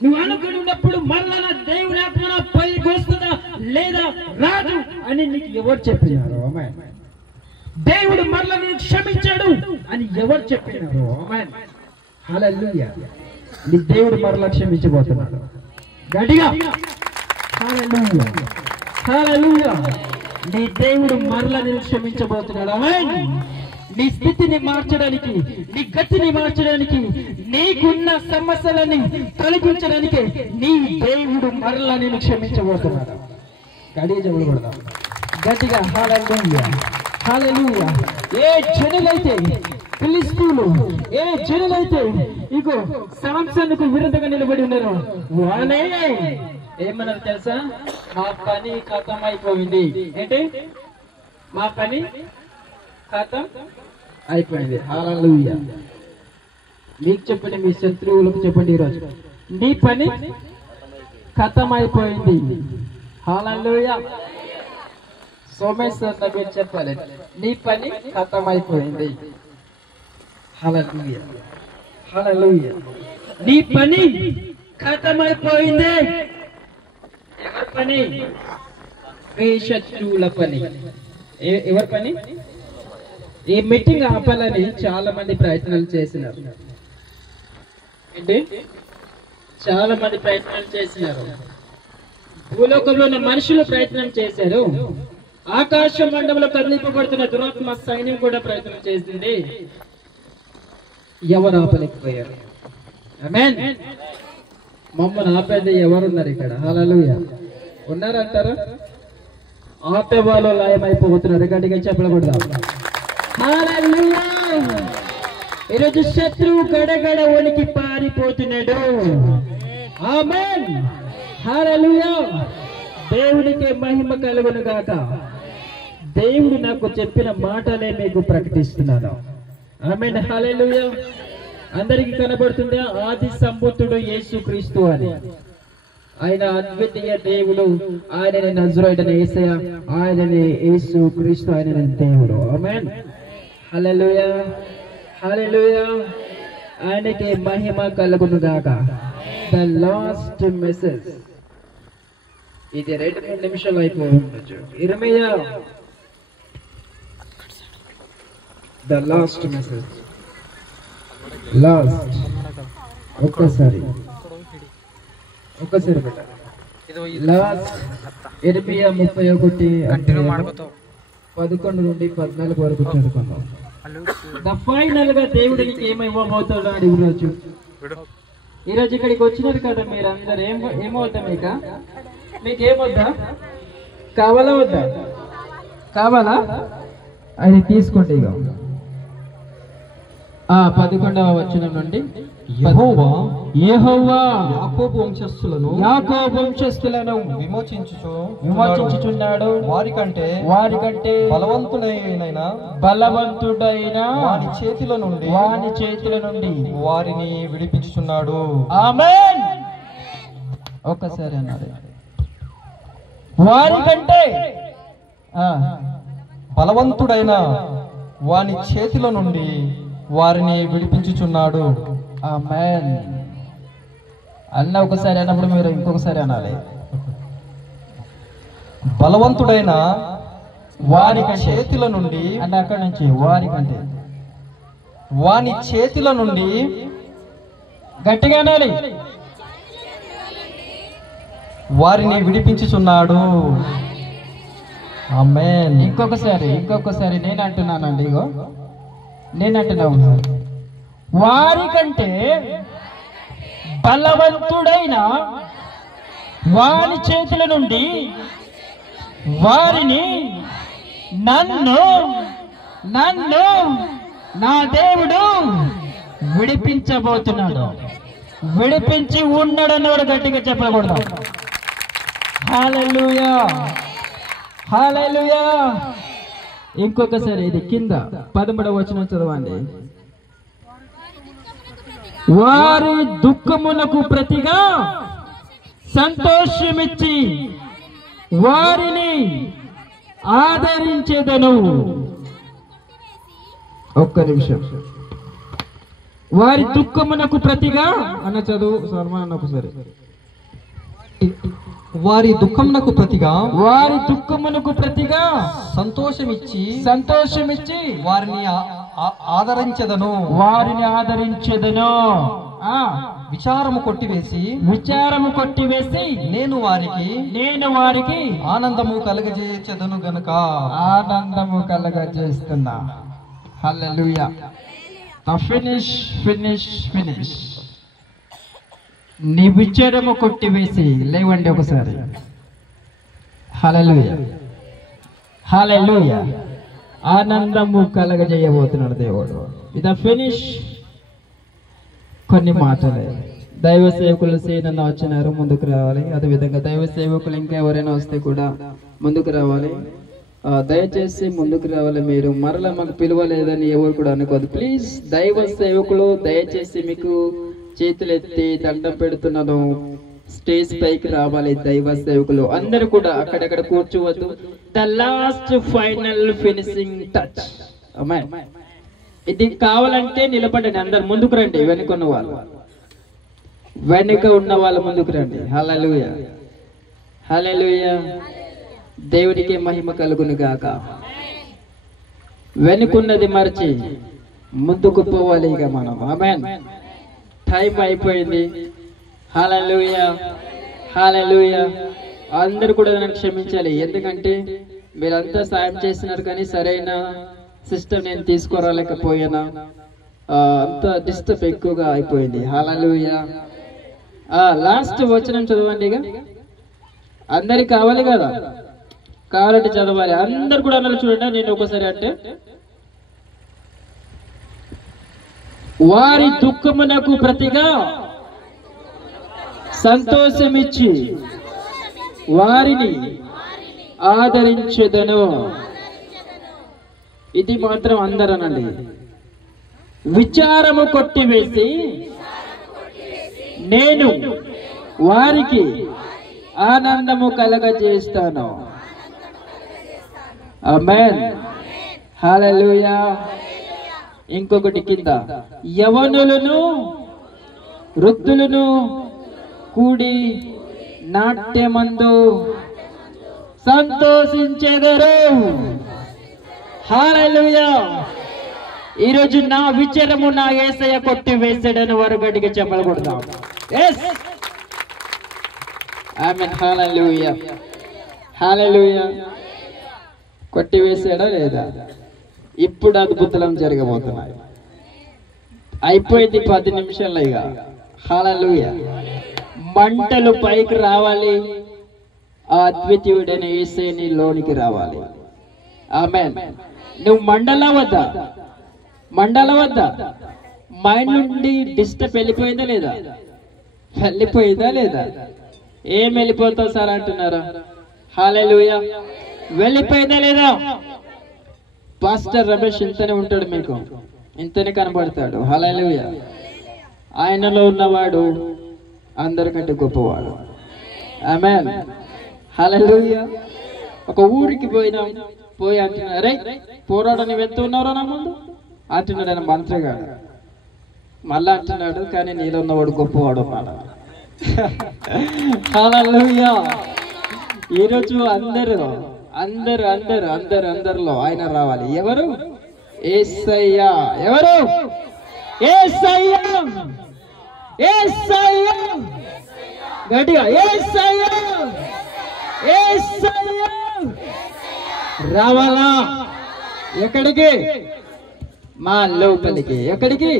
నువ్వు అనుకుని ఉన్నప్పుడు మరలా దేవుని ఆత్మ పైకి వస్తుందా లేదా రాదు అని నీకు ఎవరు చెప్పినారు? దేవుడు మరలా నేను క్షమించాడు అని ఎవరు చెప్పినారు? హల్లెలూయా. నీ దేవుడు మరలా క్షమించబోతున్నాడు. గట్టిగా హల్లెలూయా, హల్లెలూయా. నీ దేవుడు మరలా నేను క్షమించబోతున్నాడు. ఆమేన్. నీ స్థితిని మార్చడానికి, నీ గతిని మార్చడానికి, నీకున్న సమస్యలని తొలగించడానికి నీ దేవుడు మరలా నేను క్షమించబోతున్నాడు. గడియ చెప్పకూడదా? గట్టిగా హల్లెలూయా, హల్లెలూయా. ఏ జనులైతే ఫిలిష్తీయులు, ఏ జనులైతే ఇగో సాంసోనుకు విరుద్ధంగా నిలబడి ఉన్నారు, వాళ్ళే ఏమన్నారు తెలుసా? మా పని ఖతం అయిపోయింది. ఏంటి? మా పని ఖతం అయిపోయింది. హల్లెలూయా. మీకు చెప్పండి, మీ శత్రువులకు చెప్పండి, ఈరోజు నీ పని ఖతం అయిపోయింది. హల్లెలూయా. సోమేశ్వర్ మీరు చెప్పాలి, నీ పని ఖతం అయిపోయింది. హల్లెలూయా, హల్లెలూయా. నీ పని ఖతం అయిపోయింది. ఎవరి పని? మీ శత్రువుల పని. ఎవరి పని? ఈ మీటింగ్ ఆపాలని చాలా మంది ప్రయత్నాలు చేసినారు. ఏంటి? చాలా మంది ప్రయత్నాలు చేసినారు. భూలోకంలో ఉన్న మనుషులు ప్రయత్నం చేశారు. ఆకాశ మండలంలో కదిలింపబడుతున్న దురాత్మ సైన్యం కూడా ప్రయత్నం చేసింది. ఎవరు ఆపలేకపోయారు. ఆమేన్. మమ్మల్ని ఆపేది ఎవరున్నారు ఇక్కడ? హల్లెలూయా. ఉన్నారంటారా? ఆపే వాళ్ళు లయమైపోతున్నారు. గట్టిగా చెప్పకూడదు. హల్లెలూయా. ఈరోజు శత్రువు గడగడ వణికి పారిపోతున్నాడు. ఆమేన్. హల్లెలూయా. దేవునికి మహిమ కలుగును గాక. దేవుడు నాకు చెప్పిన మాటలే మీకు ప్రకటిస్తున్నాను. ఆమేన్. హల్లెలూయా. అందరికీ కనబడుతుందా? ఆది సంబుద్ధుడు యేసుక్రీస్తు అని. ఆయన అద్వితీయ దేవుడు, ఆయనని నజరేయుడైన యేసయ్య, ఆయనని యేసుక్రీస్తు, ఆయనని దేవుడు. ఆమేన్. హల్లెలూయా. హల్లెలూయా. ఆయనకి మహిమ కలుగును గాక. The last message. ఇది 2 నిమిషాలు అయిపోవచ్చు. ఇర్మియా ద లాస్ట్ మెసేజ్. లాస్ట్ ఒక్కసారి లాస్ట్ ఇర్మియా 31:11 నుండి 14 వరకు చదువుకుందాం. ఫైనల్ గా దేవుడికి ఏమైపోతాడు అని ఈరోజు ఇక్కడికి వచ్చినారు కదా మీరందరూ. ఏమవుతా మీకేమొద్దా? కావాలా వద్దా? కావాలా? అది తీసుకోండి. ఇక 11వ వచనం నుండి యెహోవా యాకోబు వంశస్థులను విమోచించుచున్నాడు. వారికంటే బలవంతుడైన వాని చేతిల నుండి వారిని విడిపించుచున్నాడు. ఆమేన్. ఒక్కసారి అన్నారు. వారికంటే బలవంతుడైన వాని చేతిల నుండి వారిని విడిపించుచున్నాడు. ఆమేన్. అన్న ఒకసారి అన్నప్పుడు మీరు ఇంకొకసారి అనాలి. బలవంతుడైన వారి చేతిల నుండి అంటే అక్కడి నుంచి వారికంటే వాని చేతిల నుండి గట్టిగా అనాలి. వారిని విడిపించుచున్నాడు. ఆమేన్. ఇంకొకసారి నేను అంటున్నానండి. ఇగో నేనంటున్నా, వారికంటే బలవంతుడైన వారి చేతుల నుండి వారిని నన్ను నా దేవుడు విడిపించబోతున్నాడు. విడిపించి ఉన్నాడన్నవాడు గట్టిగా చెప్పకూడదు. హల్లెలూయా. హల్లెలూయా. ఇంకొకసారి ఇది కింద 13వ వచనం చదవండి. వారి దుఃఖమునకు ప్రతిగా సంతోషమిచ్చి వారిని ఆదరించేదను. ఒక్క నిమిషం. వారి దుఃఖమునకు ప్రతిగా అన్న చదువు సల్మాన్ ఒకసారి. వారి దుఃఖమునకు ప్రతిగా సంతోషమిచ్చి వారిని ఆదరించెదను. విచారము కొట్టివేసి నేను వారికి ఆనందము కలగజేచెదను గనుక. ఆనందము కలగజేస్తున్నా. హల్లెలూయా. ఫినిష్. నీ విచారము కొట్టివేసి లేవండి ఒకసారి. హల్లెలూయా. హల్లెలూయా. ఆనందము కలగజేయబోతున్నాడు దేవుడు. ఇది ఫినిష్. కొన్ని మాటలే. దైవ సేవకులు సేనన్న వచ్చినారు, ముందుకు రావాలి. అదేవిధంగా దైవ సేవకులు ఇంకా ఎవరైనా వస్తే కూడా ముందుకు రావాలి. దయచేసి ముందుకు రావాలి. మీరు మరలా మాకు పిలవలేదని ఎవరు కూడా అనుకోదు. ప్లీజ్ దైవ సేవకులు దయచేసి మీకు చేతులు ఎత్తి దండం పెడుతున్నాను, స్టేజ్ పైకి రావాలి. దైవ సేవకులు అందరూ కూడా అక్కడక్కడ కూర్చోవద్దు. The last final finishing touch. ఇది కావాలంటే నిలబడండి. అందరు ముందుకు రండి. వెనుక ఉన్న వాళ్ళు ముందుకు రండి. హల్లెలూయా. హల్లెలూయా. దేవుడికి మహిమ కలుగును గాక. వెనుకున్నది మర్చి ముందుకు పోవాలి ఇక మనం. ఆమేన్. టైం అయిపోయింది. హల్లెలూయా. హల్లెలూయా. అందరూ కూడా నన్ను క్షమించాలి. ఎందుకంటే మీరంతా సాయం చేస్తున్నారు కానీ సరైన సిస్టమ్ నేను తీసుకురాలేకపోయినా. అంత డిస్టర్బ్ ఎక్కువగా అయిపోయింది. హల్లెలూయా. లాస్ట్ వచనం చదవండి. ఇక అందరికి కావాలి కదా. కావాలంటే చదవాలి. అందరు కూడా అన్నారు చూడండి, నేను ఒకసారి అంటే వారి దుఃఖమునకు ప్రతిగా సంతోషమిచ్చి వారిని ఆదరించెదను. ఇది మాత్రం అందరనండి. విచారము కొట్టివేసి నేను వారికి ఆనందము కలగజేస్తాను. ఆమేన్, హల్లెలూయా. ఇంకొకటి కింద, యవనులను వృద్ధులను కూడి నాట్యమందు సంతోషించెదరు. హల్లెలూయా. ఈరోజు నా విచారము నా యేసయ్య కొట్టి వేసాడని వారు గట్టిగా చెప్పలు కొడతాం. ఎస్, ఆమేన్, హల్లెలూయా, హల్లెలూయా. కొట్టి వేసాడా లేదా? ఇప్పుడు అద్భుతం జరగబోతున్నాయి. అయిపోయింది 10 నిమిషాలు ఇక. హల్లెలూయా. మంటలు పైకి రావాలి, ఆ అద్వితీయుడైన యేసయ్య లోనికి రావాలి. ఆమేన్. నువ్వు మండలవద్దా? మైండ్ నుండి డిస్టర్బ్ వెళ్ళిపోయిందా లేదా? వెళ్ళిపోయిందా లేదా? ఏం వెళ్ళిపోతావు సార్ అంటున్నారా? హల్లెలూయా. వెళ్ళిపోయిందా లేదా? పాస్టర్ రమేష్ ఇంతనే ఉంటాడు, మీకు ఇంతనే కనబడతాడు. హల్లెలూయా. ఆయనలో ఉన్నవాడు అందరికంటే గొప్పవాడు. ఆమేన్, హల్లెలూయా. ఒక ఊరికి పోయి అంటున్నాడు, అరే పోరాడు నువ్వు ఎంత ఉన్నారో నా ముందు అంటున్నాడు ఆయన మంత్రిగాడు. మళ్ళా అంటున్నాడు, కానీ నీలో ఉన్నవాడు గొప్పవాడు ఉన్నాడు. హల్లెలూయా. ఈరోజు అందరిలో ఆయన రావాలి. ఎవరు? యేసయ్య. ఎవరు? యేసయ్య. గట్టిగా యేసయ్య. రావాలా? ఎక్కడికి? మా లోపలికి. ఎక్కడికి?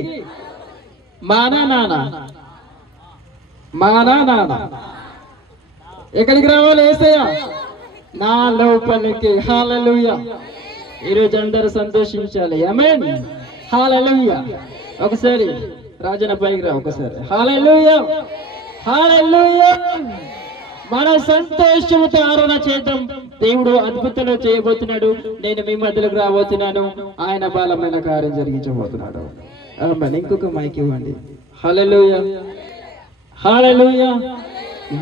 మానా నాన్న ఎక్కడికి రావాలి? యేసయ్య నా లోపలికి. హల్లెలూయా. ఈరోజు అందరూ సంతోషించాలి. ఆమేన్, హల్లెలూయా. ఒకసారి రాజన పైకి రా ఒకసారి. హల్లెలూయా, హల్లెలూయా. మన సంతోషంతో ఆరాధన చేద్దాం. దేవుడు అద్భుతాలు చేయబోతున్నాడు. నేను మీ మధ్యలోకి రాబోతున్నాను. ఆయన బలమైన కార్యం జరిగించబోతున్నాడు. ఆమేన్. ఇంకొక మైక్ ఇవ్వండి. హల్లెలూయా, హల్లెలూయా.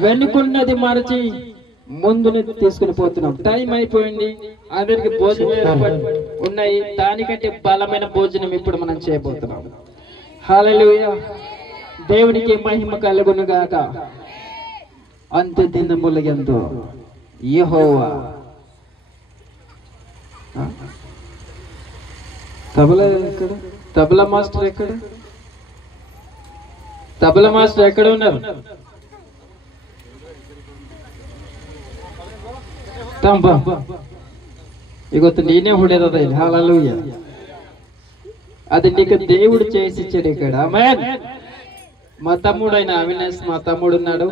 వెనుకున్నది మరచి ముందుని తీసుకుని పోతున్నాం. టైం అయిపోయింది, అందరికి భోజనాలు ఉన్నాయి. దానికంటే బలమైన భోజనం ఇప్పుడు మనం చేయబోతున్నాం. హల్లెలూయా. దేవునికి మహిమ కలుగును గాక. అంత్య దినములయందు యెహోవా. తబలా ఎక్కడ? తబలా మాస్టర్ ఎక్కడ? తబలా మాస్టర్ ఎక్కడ ఉన్నారు? ಇವತ್ತು ನೀನೇ ಹೊಡೆದದ ಇಲ್ಲಿ. హల్లెలూయా. అది నీకు దేవుడు చేసి ఇచ్చాడు ఇక్కడ. ఆమేన్. మా తమ్ముడు ఆయన అవినాష్, మా తమ్ముడు ఉన్నాడు.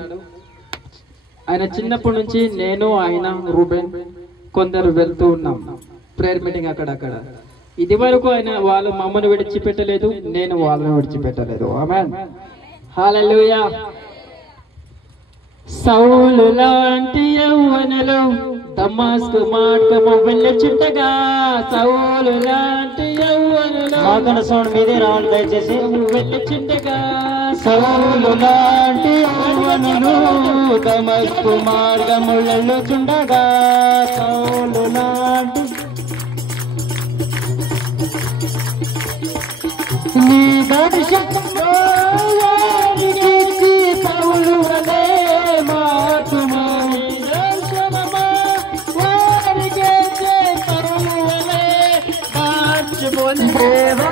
ఆయన చిన్నప్పటి నుంచి నేను ఆయన రూబెన్ కొందరు వెళ్తూ ఉన్నాం ప్రేయర్ మీటింగ్ అక్కడక్కడ. ఇది వరకు ఆయన వాళ్ళు మమ్మల్ని విడిచిపెట్టలేదు, నేను వాళ్ళని విడిచిపెట్టలేదు. ఆమేన్, హల్లెలూయా. సౌలు లాంటి యవ్వనులు దమస్కు మార్గము వెళ్ళుచుండగా, సౌలు లాంటి యవ్వనులు మాకన సౌండ్ మీదే రావాలి దయచేసి. వెళ్ళుచుండగా, సౌలు లాంటి యవ్వనులు దమస్కు మార్గము వెళ్ళుచుండగా, సౌలు లాంటి నీ దర్శనంలో వారికిచ్చి సౌలు వలె మార్చుము. దర్శనమా వారికిచ్చే సౌలు వలె మార్చుము. దేవా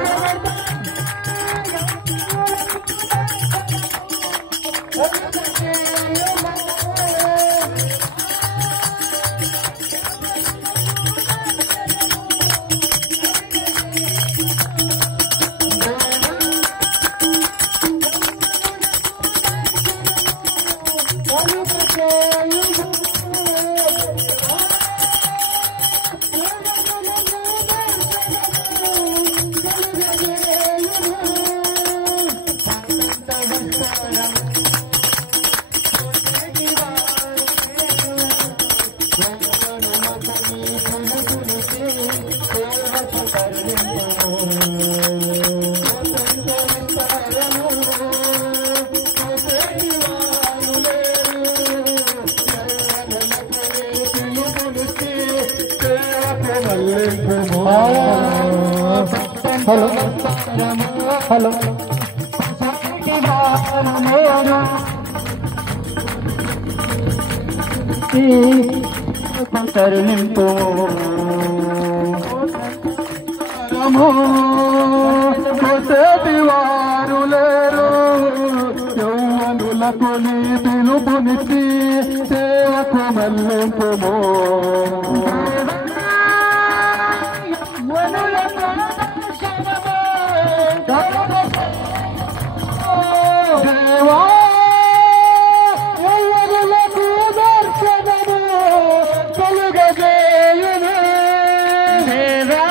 హలో హలో కరుణింపు వారు లేరు యౌవనులకు నీ పిలుపునిచ్చి సేవకు మల్లింపుము దేవా యౌవనులకు దర్శనము కలుగజేయును దేవా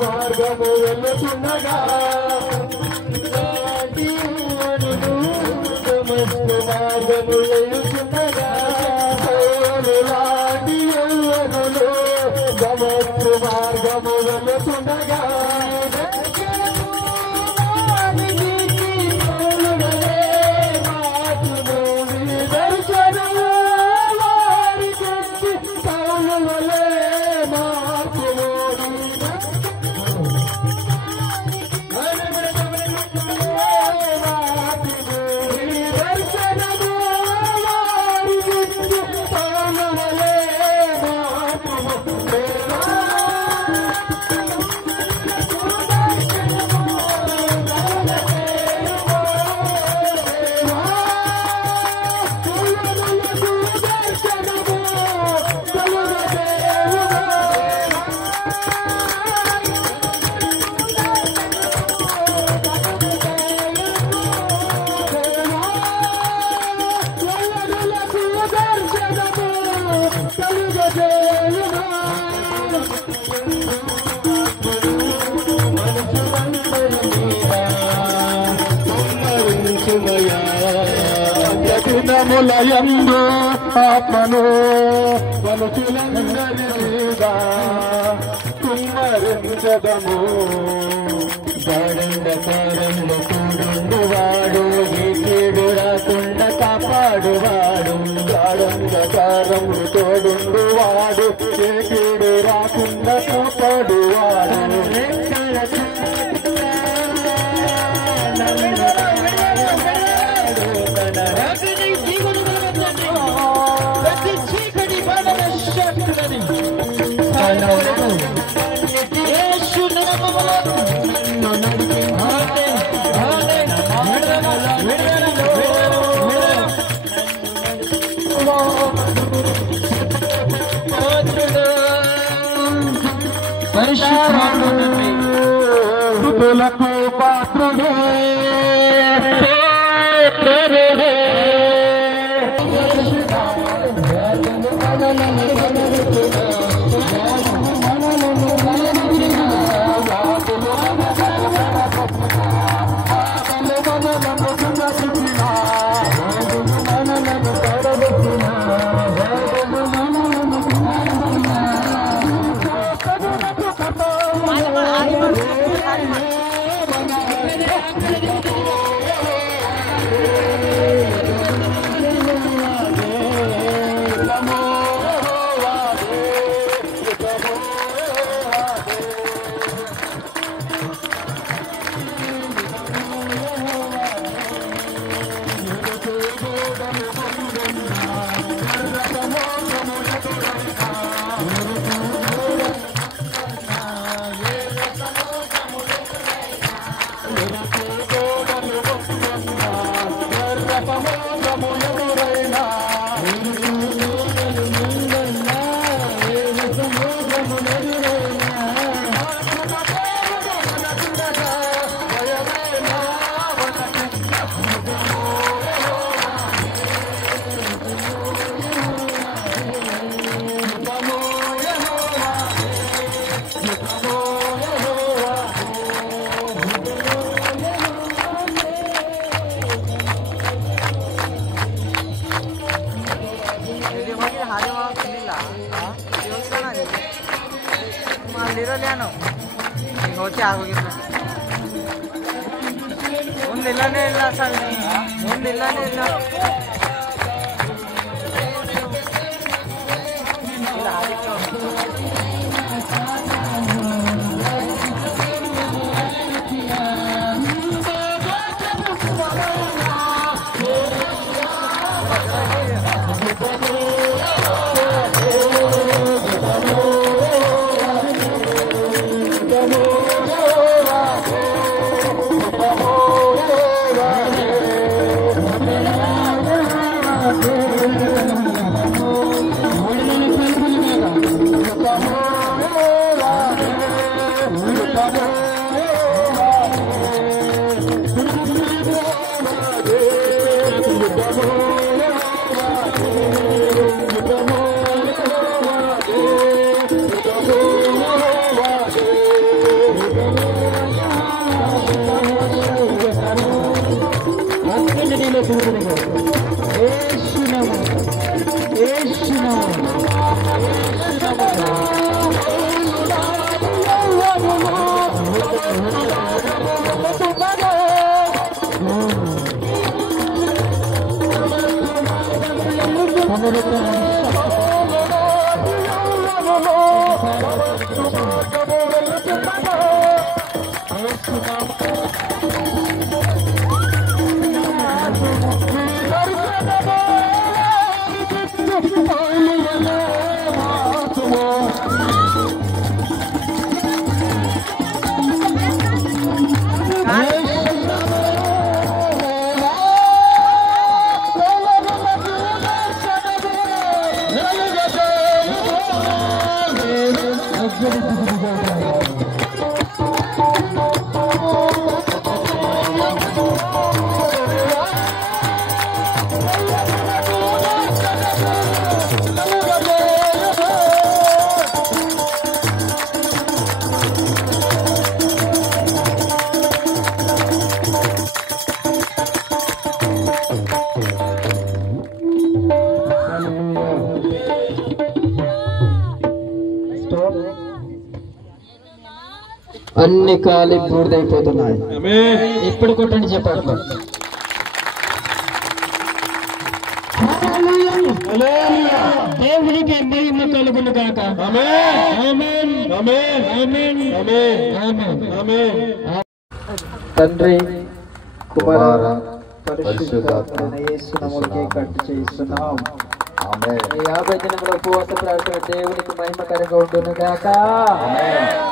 మార్గము వెళ్తుండగా మార్గము వెళ్తుండగా సమస్త మార్గము వెళ్తుండగా ములయందు ఆత్మను మనుషులందరి మీద కుమ్మరించదము గాఢంధకారంలో కూడువాడు ఈ కీడు రాకుండా కాపాడువాడు గాఢంధకారంలో తోడువాడు ఏ కీడు రాకుండా కాపాడువాడు స్థుతులకు పాత్రుడే ಮಲ್ಲಿರಲ್ಯಾನು ಈಗ ಹೋಚಿ ಆಗೋಗಿಲ್ಲ ಮುಂದಿಲ್ಲನೇ ಇಲ್ಲ ಸರ್ ಮುಂದಿಲ್ಲನೇ ಇಲ್ಲ అన్ని కాలి బూడిదైపోతున్నాయి. ఇప్పుడు కొట్టండి చెప్పండి. దేవునికి మహిమ కలుగును గాక. ఆమేన్ ఆమేన్ ఆమేన్ ఆమేన్ ఆమేన్. తండ్రి కుమార పరిశుద్ధాత్మ యేసు నామములో కట్టు చేస్తున్నాం. ఆమేన్. ఈ 50 దినముల ఉపవాస ప్రార్థన దేవునికి మహిమకరంగా ఉండును గాక. ఆమేన్.